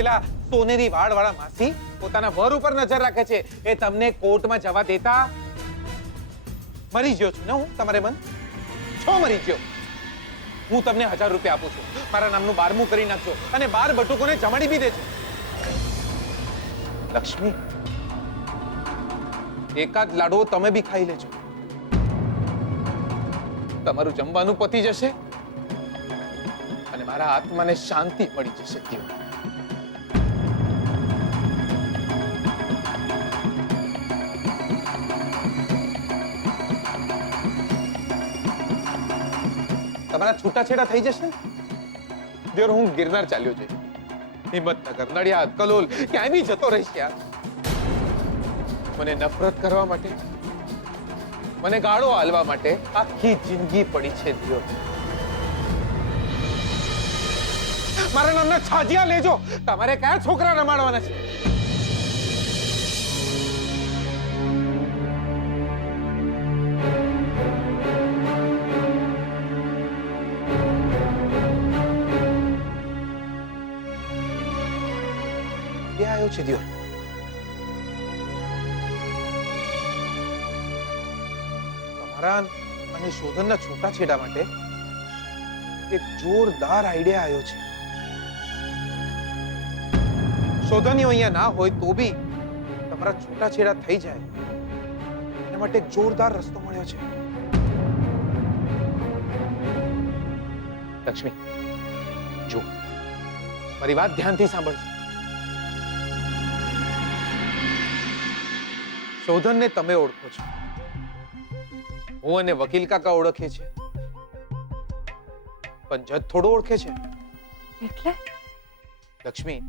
પેલા સોનેરી વાળવાળા માસી પોતાના વર ઉપર નજર રાખે છે, એ તમને કોર્ટમાં જવા દેતા? મરી ગયો છું ને હું તમારે મન છો? મરી ગયો. હું તમને 1000 રૂપિયા આપું છું, મારા નામનું 12મું કરી નાખજો અને 12 બટુકોને જમાડી બી દેજો. લક્ષ્મી, એકાદ લાડવો તમે બી ખાઈ લેજો. તમારું જમવાનું પતી જશે અને મારા આત્માને શાંતિ મળી જશે. તમારા છૂટાછેડા થઈ જશે. દેર હું ગિરનાર ચાલ્યો જઈ, હિંમતનગર, નડિયાદ, કલોલ, ક્યાંય બી જતો રહીશ યાર. મને નફરત કરવા માટે, મને ગાળો આલવા માટે આખી જિંદગી પડી છે દિયો. મારા નામના છાજિયા લેજો. તમારે કયા છોકરા રમાડવાના છે? ક્યાં આવ્યો છે દિયો? અને શોધનના છૂટાછેડા માટે એક જોરદાર આઈડિયા આવ્યો છે. શોધનીઓ અહીંયા ના હોય તો બી તમારા છૂટાછેડા થઈ જાય એના માટે એક જોરદાર રસ્તો મળ્યો છે. લક્ષ્મી, જો મારી વાત ધ્યાનથી સાંભળજો. શોધનને તમે ઓળખો છો, હું અને વકીલ કાકા ઓળખે છે, પણ જજ થોડો ઓળખે છે. એટલે લક્ષ્મી,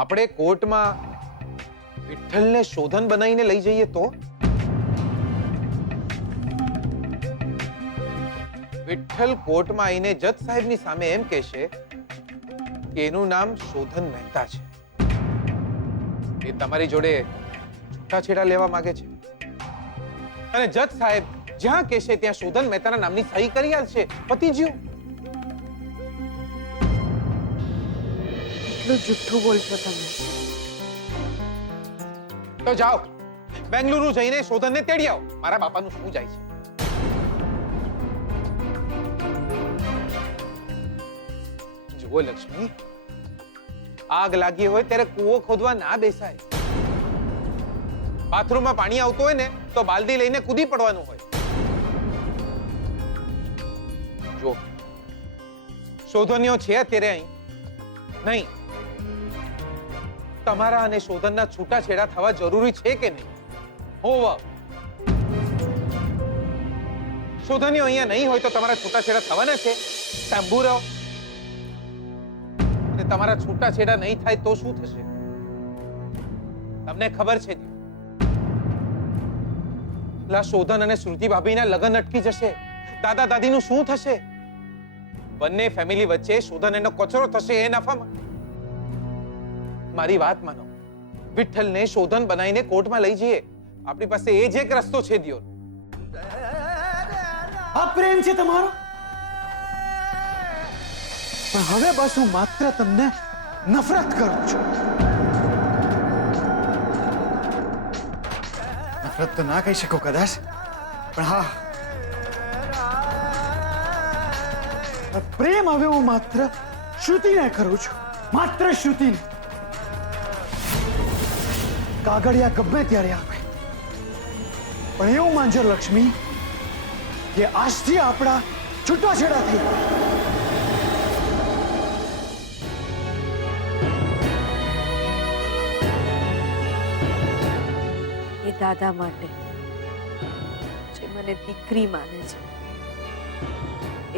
આપણે કોર્ટમાં વિઠ્ઠલને શોધન બનાવીને લઈ જઈએ તો વિઠ્ઠલ કોર્ટમાં આવીને જજ સાહેબની સામે એમ કહેશે કે એનું નામ શોધન મહેતા છે. એ તમારી જોડે છૂટાછેડા લેવા માંગે છે અને જજ સાહેબ જ્યાં કહેશે ત્યાં શોધન મહેતાના નામની સહી કરી આલશે. પતી ગયું. એટલું જુઠ્ઠું બોલશો તમે. તો જાઓ, બેંગલુરુ જઈને શોધનને તેડી આવો. મારા બાપાનું શું જાય છે? જુઓ લક્ષ્મી, આગ લાગી હોય ત્યારે કૂવો ખોદવા ના બેસાય. બાથરૂમમાં પાણી આવતું હોય ને તો બાલદી લઈને કૂદી પડવાનું હોય. જો શોધનીઓ છે અત્યારે અહીં નહીં. તમારા અને શોધનના છૂટાછેડા થવા જરૂરી છે કે નહીં? હોવા શોધનીઓ અહીંયા નહીં હોય તો તમારા છૂટાછેડા થવાના છે. સાંભળો રહો. અને તમારા છૂટાછેડા નહીં થાય તો શું થશે તમને ખબર છે? શોધન અને શ્રુતિ ભાભીના લગ્ન અટકી જશે. દાદા દાદીનું શું થશે? બંને ફેમિલી વચ્ચે શોધન એનો કચરો થશે. એ નફામાં મારી વાત માનો, વિઠ્ઠલને શોધન બનાવીને કોર્ટમાં લઈ જઈએ. આપણી પાસે એ જ એક રસ્તો છે દિયોર. આ પ્રેમ છે તમારો, પણ હવે બસ હું માત્ર તમને નફરત કરું છું. નફરત તો ના કહી શકો કદાચ, પણ હા, પ્રેમ હવે હું માત્ર શ્રુતિને કરું છું. માત્ર શ્રુતિને. કાગળિયા ગમે ત્યારે આવે, પણ એવું માનજો લક્ષ્મી કે આજથી આપણા છૂટાછેડા થઈ. એ દાદા માટે જે મને દીકરી માને છે,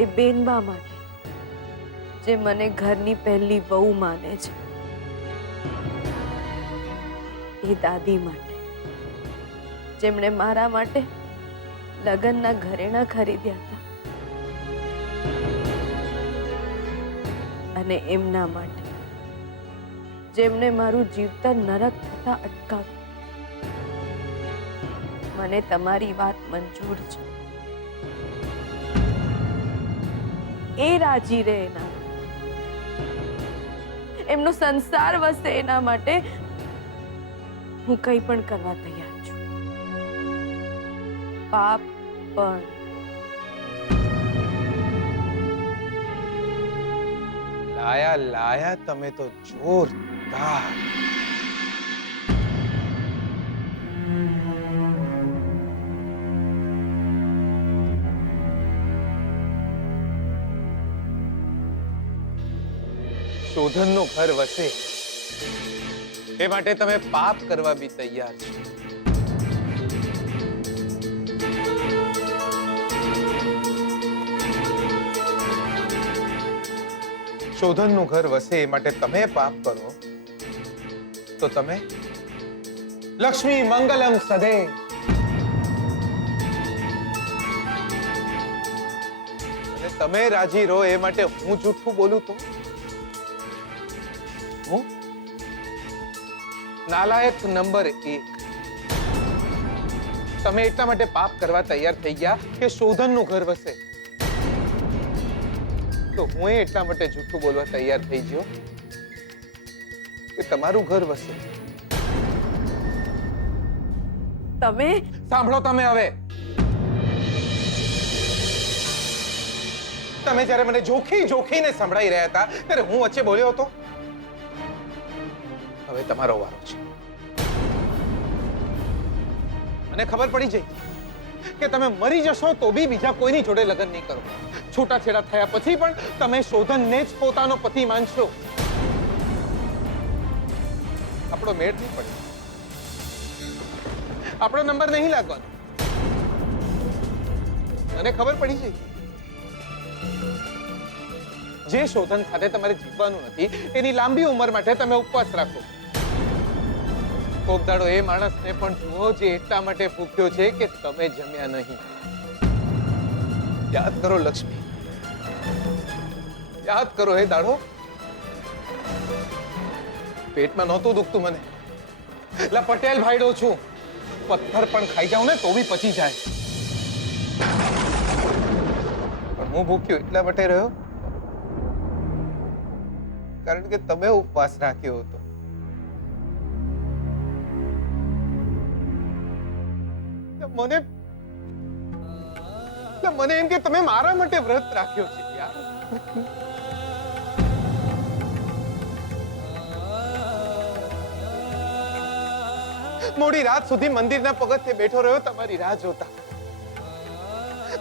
એ બેનબા માટે જે મને ઘરની પહેલી વહુ માને છે, એ દાદી માટે જેમણે મારા માટે લગ્નના ઘરેણા ખરીદ્યા હતા, અને એમના માટે જેમણે મારું જીવતર નરક થતા અટકાવ્યું. મને તમારી વાત મંજૂર છે. એ રાજી રહે એના, એમનો સંસાર વસે એના માટે હું કંઈ પણ કરવા તૈયાર છું. પાપ પણ. લાયા તમે તો જોરદાર. શોધનનું ઘર વસે એ માટે તમે પાપ કરવા બી તૈયાર છો. શોધનનું ઘર વસે એ માટે તમે પાપ કરો તો તમે લક્ષ્મી મંગલમ સદે અને તમે રાજી રહો એ માટે હું જૂઠું બોલું તો હું નાલાયક નંબર 1. તમે એટલા માટે પાપ કરવા તૈયાર થઈ ગયા કે શોધનનું ઘર વસે, તો હું એટલા માટે જૂઠું બોલવા તૈયાર થઈ ગયો કે તમારું ઘર વસે. તમે સાંભળો તમે હવે. તમે જ્યારે મને જોખીને સંભળાઈ રહ્યા હતા ત્યારે હું વચ્ચે બોલ્યો હતો. હવે તમારો વારો છે. મને ખબર પડી જઈ કે તમે મરી જશો તો બી બીજા કોઈની જોડે લગ્ન નહીં કરો. છૂટાછેડા થયા પછી પણ તમે શોધનને જ પોતાનો પતિ માનશો. આપણો મેળ નહીં પડે, આપણો નંબર નહીં લાગવાનો. મને ખબર પડી જઈ જે શોધન સાથે તમારે જીવવાનું નથી એની લાંબી ઉંમર માટે તમે ઉપવાસ રાખો. કોક દાડો એ માણસને પણ જુઓ જે એટલા માટે ભૂખ્યો છે કે તમે જમ્યા નહીં. યાદ કરો લક્ષ્મી, યાદ કરો એ દાડો. પેટમાં નહોતું દુખતું મને. એટલે પટેલ ભાઈડો છું, પથ્થર પણ ખાઈ જાઉં ને તો બી પચી જાય. પણ હું ભૂખ્યો એટલા માટે રહ્યો કારણ કે તમે ઉપવાસ રાખ્યો હતો. મને એમ કે તમે મારા માટે વ્રત રાખ્યો છે યાર. મોડી રાત સુધી મંદિરના પગથિયે બેઠો રહ્યો તમારી રાહ જોતા.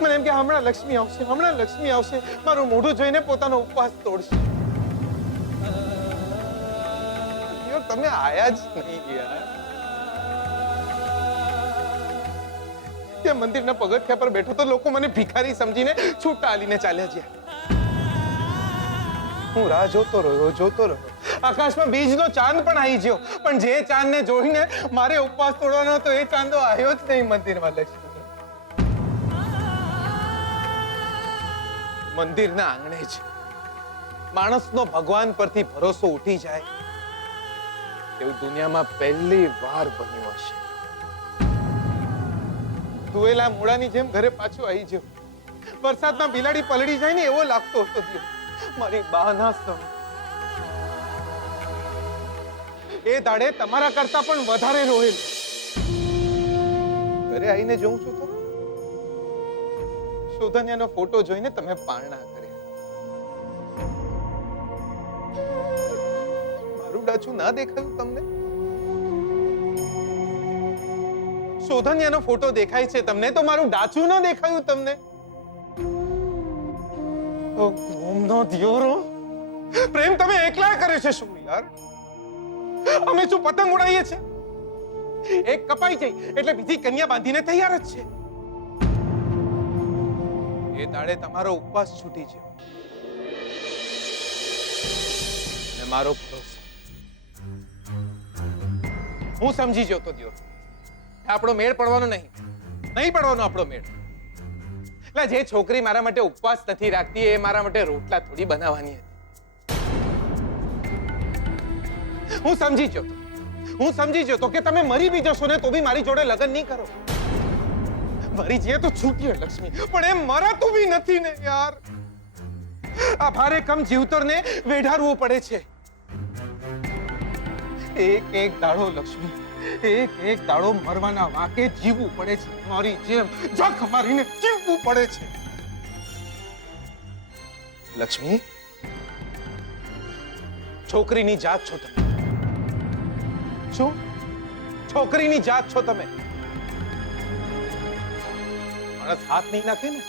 મને એમ કે હમણાં લક્ષ્મી આવશે, હમણાં લક્ષ્મી આવશે, મારું મોઢું જોઈને પોતાનો ઉપવાસ તોડશે. તમે આયા જ નહીં યાર. કે મંદિરના પગથિયા પર બેઠો તો લોકો મને ભિખારી સમજીને છૂટા આલીને ચાલ્યા ગયા. હું રાહ જોતો રહ્યો. આકાશમાં બીજનો ચાંદ પણ આવી ગયો, પણ જે ચાંદને જોઈને મારે ઉપવાસ તોડવાનો હતો એ ચાંદો આવ્યો જ નહીં મંદિરમાં. લક્ષ્મી મંદિરના આંગણે જ માણસનો ભગવાન પરથી ભરોસો ઉઠી જાય એવું દુનિયામાં પહેલી વાર બન્યું હશે. ધોયેલા મોડાની જેમ ઘરે પાછું આવી ગયો. વરસાદમાં બિલાડી પલળી જાય ને એવો લાગતો હતો દિયો. મારી બાના સમ એ દાડે તમારા કરતા પણ વધારે રોયેલ. ઘરે આવીને જોઉં છું તો શોધન્યાનો ફોટો જોઈને તમે પારણા કર્યા. મારું ડાચું ના દેખાયું તમને? શોધન્યાનો ફોટો દેખાય છે તમને તો મારું ડાચું ના દેખાયું તમને? ઓ ગોમનો દિયોરો, પ્રેમ તમે એકલા કરે છે શું યાર? અમે શું પતંગ ઉડાવીએ છીએ? એક કપાઈ જાય એટલે બીજી કન્યા બાંધીને તૈયાર જ છે. એ દાડે તમારો ઉપવાસ છૂટી છે ને મારો ભરોસો. હું સમજી ગયો તો દિયો આપણો મેળ પડવાનો નહીં પડવાનો આપણો મેળ. એટલે જે છોકરી મારા માટે ઉપવાસ નથી રાખતી એ મારા માટે રોટલા થોડી બનાવવાની હતી. હું સમજી ગયો તો કે તમે મરી બી જશો ને તો બી મારી જોડે લગ્ન નહીં કરો. મરી જઈએ તો છૂટીએ લક્ષ્મી, પણ એમ મરાતું બી નથી ને યાર. આ ભારે કમ જીવતરને વેઢારવું પડે છે. એક એક દાડો લક્ષ્મી, એક એક દાડો મરવાના વાકે જીવવું પડે છે. મારી જેમ જખ મારીને જીવવું પડે છે. લક્ષ્મી, છોકરીની જાત છો તમે. શું છોકરીની જાત છો તમે? માણસ હાથ નહીં નાખે ને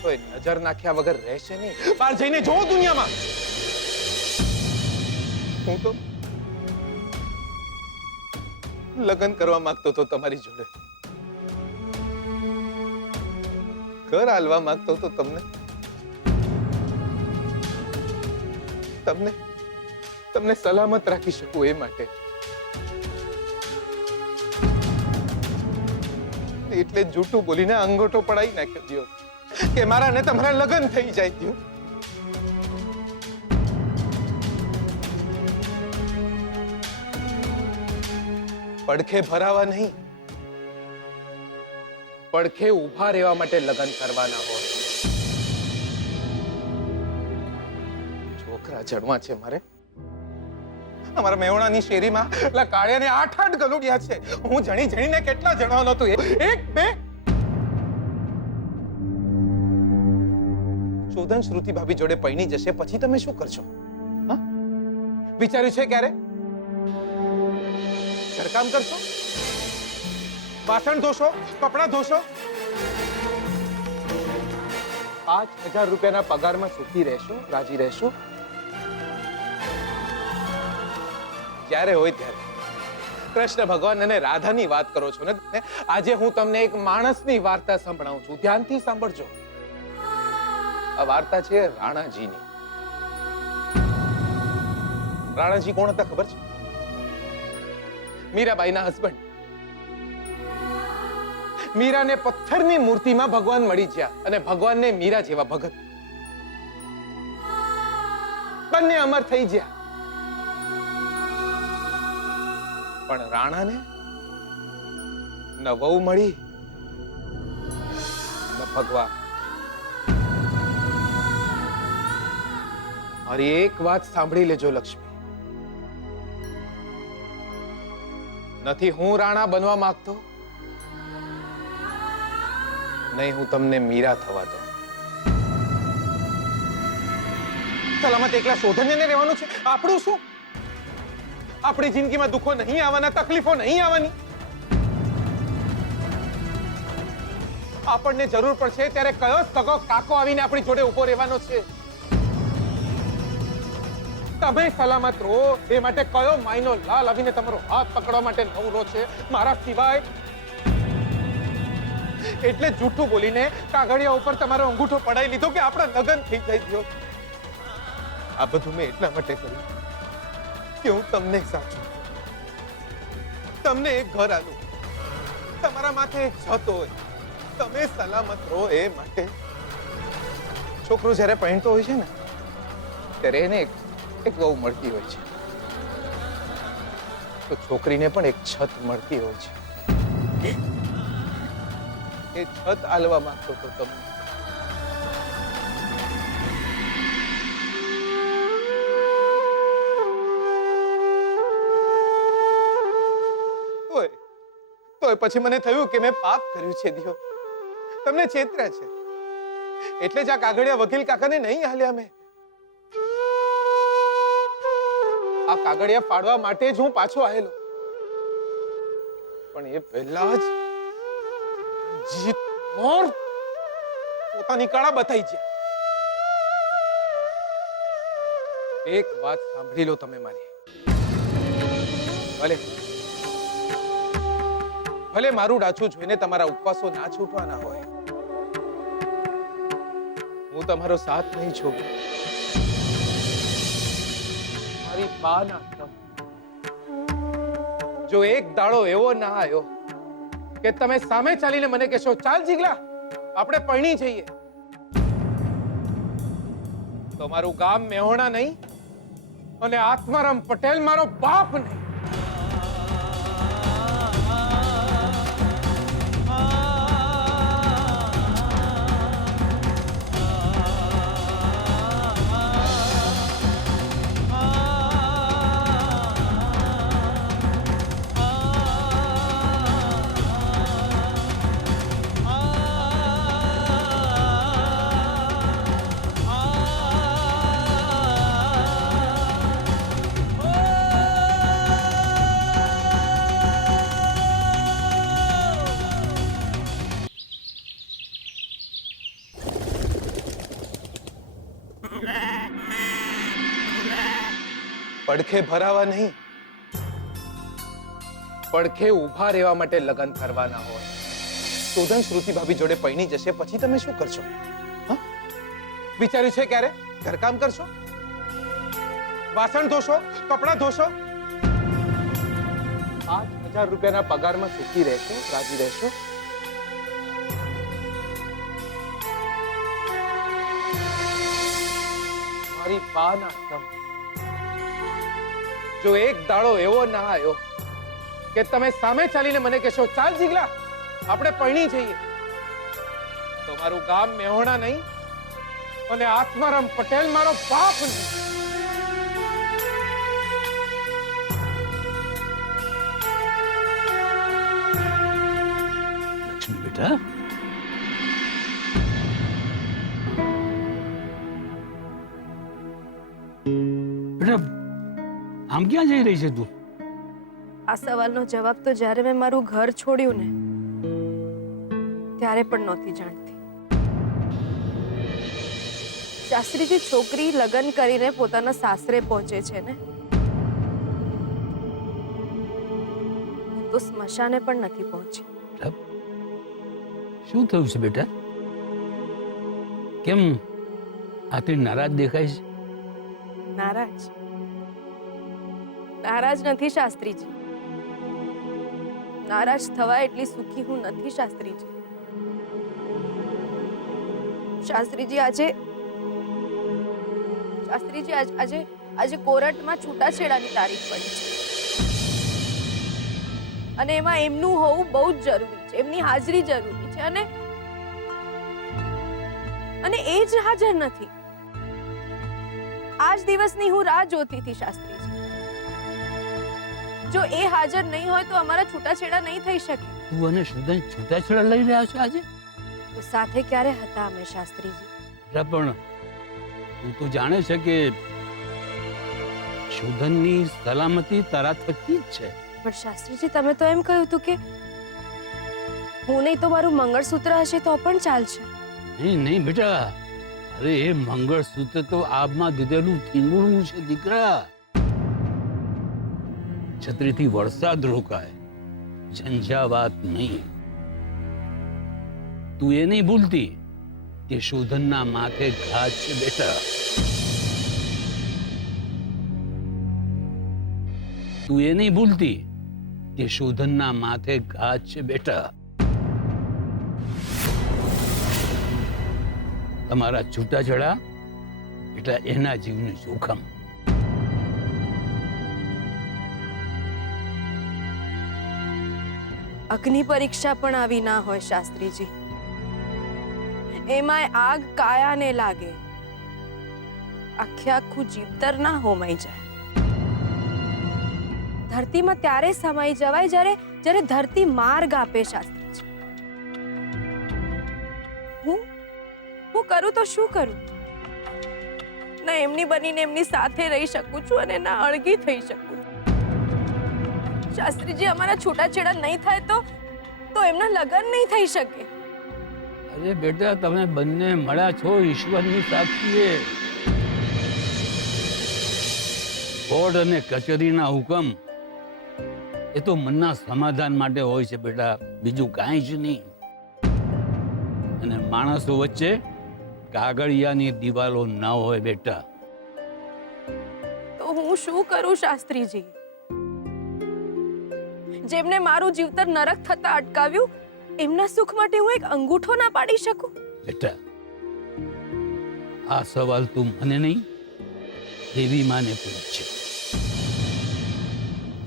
તો એ નજર નાખ્યા વગર રહેશે નહીં. બહાર જઈને જો દુનિયામાં. હું તો લગ્ન કરવા માંગતો હતો તમારી જોડે, ઘર હાલવા માંગતો હતો તમને તમને તમને સલામત રાખી શકું એ માટે. એટલે જૂઠું બોલીને અંગોઠો પડાઈ નાખ્યો દિયો કે મારા ને તમારા લગ્ન થઈ જાય. દિયો, પડખે ભરાવા નહીં, પડખે ઊભા રહેવા માટે લગ્ન કરવાના હોય. છોકરા જણવા છે મારે. અમારા મેવણાની શેરીમાં પેલા કાળિયાને 8 ગલુડિયા છે. હું જણી જણીને કેટલા જણવાનો હતું? એક બે. શોધન શ્રુતિ ભાભી જોડે પૈણી જશે પછી તમે શું કરશો? હા, વિચાર્યું છે ક્યારે? ઘરકામ કરશો, વાસણ ધોશો, કપડાં ધોશો? 5000 રૂપિયાના પગારમાં સુખી રહેશો, રાજી રહેશો? જ્યારે હોય ત્યારે કૃષ્ણ ભગવાન અને રાધાની વાત કરો છો ને, આજે હું તમને એક માણસની વાર્તા સંભળાવું છું. ધ્યાનથી સાંભળજો. આ વાર્તા છે રાણાજીની. રાણાજી કોણ હતા ખબર છે? મીરાબાઈના હસબન્ડ. મીરાને પથ્થરની મૂર્તિમાં ભગવાન મળી ગયા અને ભગવાનને મીરા જેવા ભગત. બંને અમર થઈ ગયા. પણ રાણાને ન વહુ મળી ન ભગવાન. મારી એક વાત સાંભળી લેજો લક્ષ્મી. નથી હું રાણા બનવા માંગતો, નહીં હું તમને મીરા થવા દઉં. સલામત એકલા શોધનને રહેવાનું છે. આપણું શું? આપણી જિંદગીમાં દુઃખો નહીં આવવાના, તકલીફો નહીં આવવાની. આપણને જરૂર પડશે ત્યારે કયો સગો કાકો આવીને આપણી જોડે ઉભો રહેવાનો છે? તમે સલામત રહો એ માટે કયો માયનો લાલ આવીને તમારો હાથ પકડવા માટે નવરો છે મારા સિવાય? એટલે જૂઠું બોલીને કાગળિયા ઉપર તમારો અંગૂઠો પડાઈ લીધો કે આપણા લગ્ન થઈ જાય. દિયો, આ બધું મેં એટલા માટે કર્યું કે હું તમને સાચું, તમને એક ઘર આલું, તમારા માથે એક છત હોય, તમે સલામત રહો એ માટે. છોકરો જ્યારે પહેણતો હોય છે ને ત્યારે એને એક વહુ મળતી હોય છે, તો છોકરીને પણ એક છત મળતી હોય છે. એ છત આલવા માંગતો તો તમે. તોય પછી મને થયું કે મેં પાપ કર્યું છે. દિયો, તમને છેતર્યા છે એટલે જ આ કાગળિયા વકીલ કાકાને નહીં હાલ્યા. મેં આ કાગળિયા ફાડવા માટે જ હું પાછો આવેલો, પણ એ પહેલા જ જીત મોર પોતાની કળા બતાઈ છે. એક વાત સાંભળી લો તમે મારી. ભલે મારું ડાચું જોઈને તમારા ઉપવાસો ના છૂટવાના હોય, હું તમારો સાથ નહીં છોડું. મારી બાના જો એક દાડો એવો ના આવ્યો કે તમે સામે ચાલીને મને કહેશો ચાલ જીગલા આપણે પરણી જઈએ, તો મારું ગામ મેહોણા નહીં અને આત્મારામ પટેલ મારો બાપ નહીં. પડખે ભરાવા નહીં, પડખે ઊભા રહેવા માટે લગ્ન કરવાના હોય. શોધન શ્રુતિ ભાભી જોડે પૈણી જશે પછી તમે શું કરશો? હા? વિચાર્યું છે ક્યારે? ઘરકામ કરશો, વાસણ ધોશો, કપડાં ધોશો? 8,000 રૂપિયાના પગારમાં સુખી રહેશો, રાજી રહેશો? મારી બાના કમ, જો એક દાડો એવો ના આવ્યો કે તમે સામે ચાલીને મને કહેશો, ચાલ જીગલા આપણે પૈણી જઈએ, તો મારું ગામ મેહોણા નહીં અને આત્મારામ પટેલ મારો બાપ નહીં. લક્ષ્મી બેટા, બેટા આમ ક્યાં જઈ રહી છે તું? આ સવાલનો જવાબ તો જ્યારે મેં મારું ઘર છોડ્યું ને ત્યારે પણ નહોતી જાણતી. શાસ્ત્રીજી, છોકરી લગ્ન કરીને પોતાના સાસરે પહોંચે છે ને તો સ્મશાને પણ નથી પહોંચી. શું થયું છે બેટા? કેમ આટલી નારાજ દેખાય છે? નારાજ નારાજ નથી શાસ્ત્રીજી, નારાજ થવા એટલી સુખી હું નથી શાસ્ત્રીજી. શાસ્ત્રીજી આજે કોર્ટમાં છૂટાછેડાની તારીખ પડી છે અને એમાં એમનું હોવું બહુ જ જરૂરી છે, એમની હાજરી જરૂરી છે અને એ જ હાજર નથી. આજ દિવસની હું રાહ જોતી હતી શાસ્ત્રીજી. જો એ હાજર નહીં હોય તો અમારા છૂટાછેડા નહીં થઈ શકે. તું અને શોધન છૂટાછેડા લઈ રહ્યા છો આજે? તો સાથે ક્યારે હતા અમે શાસ્ત્રીજી? પણ તું તો જાણે છે કે શોધનની સલામતી તારા થકી જ છે. પણ શાસ્ત્રીજી, તમે તો એમ કહ્યું હતું કે હું નહીં તો મારું મંગળસૂત્ર હશે તો પણ ચાલશે. નહીં બેટા, અરે એ મંગળસૂત્ર તો આબમાં દીધેલું થીંગણું છે દીકરા. છત્રીથી વરસાદ રોકાય, ઝંઝાવાત નહીં. તું એ નહીં ભૂલતી કે શોધનના માથે ઘાત છે બેટા. તું એ નહીં ભૂલતી કે શોધનના માથે ઘાત છે બેટા. તમારા છૂટાછેડા એટલે એના જીવનું જોખમ. અગ્નિ પરીક્ષા પણ આવી ના હોય શાસ્ત્રીજી. એમાંય આગ કાયાને લાગે, આખે આખું જીવતર ના હોમાઈ જાય. ધરતીમાં ત્યારે સમાઈ જવાય જ્યારે ધરતી માર્ગ આપે શાસ્ત્રીજી. હું કરું તો શું કરું? ના એમની બનીને એમની સાથે રહી શકું છું અને ના અળગી થઈ શકું. શાસ્ત્રીજી, અમારા છૂટાછેડા નહીં થાય તો એમના લગ્ન નહીં થઈ શકે. અરે બેટા, તમે બંને મળ્યા છો ઈશ્વરની સાક્ષીએ. કોર્ટ અને કચેરીના હુકમ એ તો મનના સમાધાન માટે હોય છે બેટા, બીજું કાંઈ જ નહીં. અને માણસો વચ્ચે કાગળિયાની દિવાલો ના હોય બેટા. તો હું શું કરું શાસ્ત્રીજી? જેમને મારું જીવતર નરક થતા અટકાવ્યું એમના સુખ માટે હું એક અંગૂઠો ના પાડી શકું? બેટા, આ સવાલ તું મને નહીં, દેવી માને પૂછ.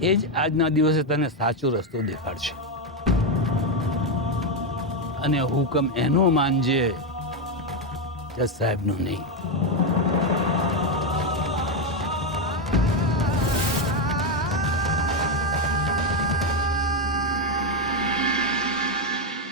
એ જ આજના દિવસે તને સાચો રસ્તો દેખાડશે. અને હુકમ એનો માનજે, જજ સાહેબનો નહીં.